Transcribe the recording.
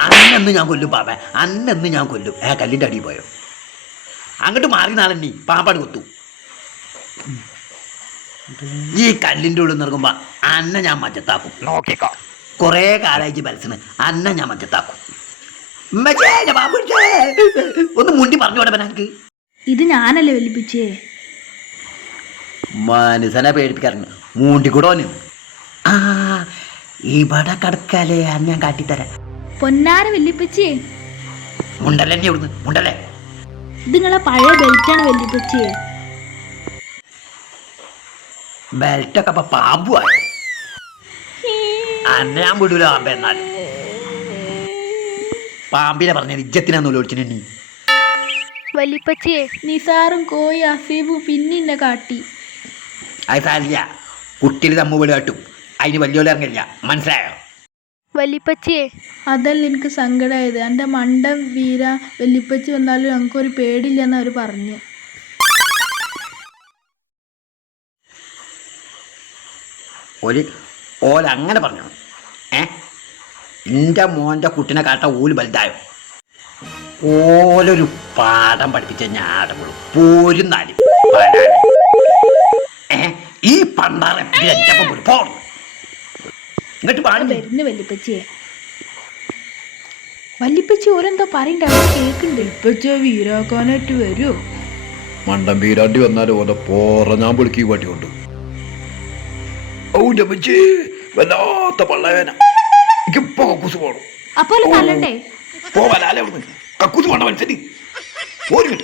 അന്നെന്ന് ഞാൻ കൊല്ലും പാപ്പ. അന്നെന്ന് ഞാൻ കൊല്ലും. ഏ കല്ലിന്റെ അടിയിൽ പോയോ? അങ്ങോട്ട് മാറി നാളെണ്ണി പാപ്പാട് കൊത്തു. ഈ കല്ലിന്റെ ഉള്ളിൽ നിറങ്ങുമ്പോ അന്ന ഞാൻ മജ്ജത്താക്കും. നോക്കിക്കോ. കുറേ കാലായിട്ട് മനസ്സിന് അന്ന ഞാൻ മജ്ജത്താക്കും. ഒന്ന് മുണ്ടി പറഞ്ഞോടെ എനിക്ക്. ഇത് ഞാനല്ലേ വലിപ്പിച്ചേ മനസ്സനെ പേടിപ്പിക്കാറുണ്ട് മൂണ്ടിക്കൂടോന് ആ ഇവിടെ കടക്കാലേ. ഞാൻ കാട്ടിത്തരാം. പൊന്നാര വെല്ലിപ്പച്ചിയെ മുണ്ടല്ലേ നീ മുണ്ടല്ലേ? ഇത് നിങ്ങളെ പഴയ ബെൽറ്റാണ് വെല്ലിപ്പച്ചിയെ ബെൽറ്റൊക്കെ പാമ്പുമായി അന്നെ ഞാൻ വിടൂല പാമ്പ എന്നാലും. പാമ്പിനെ പറഞ്ഞ ഇജ്ജത്തിനാന്ന് നീ നിസാറും കോയി അസീബും പിന്നിന്നെ കാട്ടി. അത് സാരില്ല. കുട്ടിയിൽ തമ്മ വീട് കാട്ടും. അതിന് വലിയ ഇറങ്ങില്ല. മനസ്സിലായോ? വല്യപ്പച്ചേ അതല്ല എനിക്ക് സങ്കടമായത് എന്റെ മണ്ടം വീര വല്യപ്പച്ചി വന്നാലും ഞങ്ങൾക്കൊരു പേടില്ലെന്ന് അവർ പറഞ്ഞു. ഓൽ ഓല അങ്ങനെ പറഞ്ഞു? ഏ? എന്റെ മോന്റെ കുട്ടിനെ കാട്ട ഓൽ വലുതായോ? ഓലൊരു പാഠം പഠിപ്പിച്ച ഞാടമുള്ളൂ പോരുന്നാലും ഏ? ഈ പണ്ടാറെ പോണം ഇങ്ങോട്ട് പാടും. വരുന്നു വല്യപ്പച്ചിയെ വല്യപ്പച്ചി ഓരെന്തോ പറയണ്ട കേൾക്കുന്നുണ്ട് ഇപ്പച്ച വീരാക്കാനായിട്ട് വരുമോ മണ്ടം വീരാണ്ടി വന്നാലും ഓന്റെ പോറ ഞാൻ പൊളിക്കി പാട്ടിയുണ്ട് ഔന്റെ പച്ചി വല്ലാത്ത പള്ളവേന. എനിക്കിപ്പോ കക്കൂസ് പോണം. അപ്പോൾ അവിടുന്ന് കക്കൂസ് പോണ്ട മനുഷ്യന്. പോരും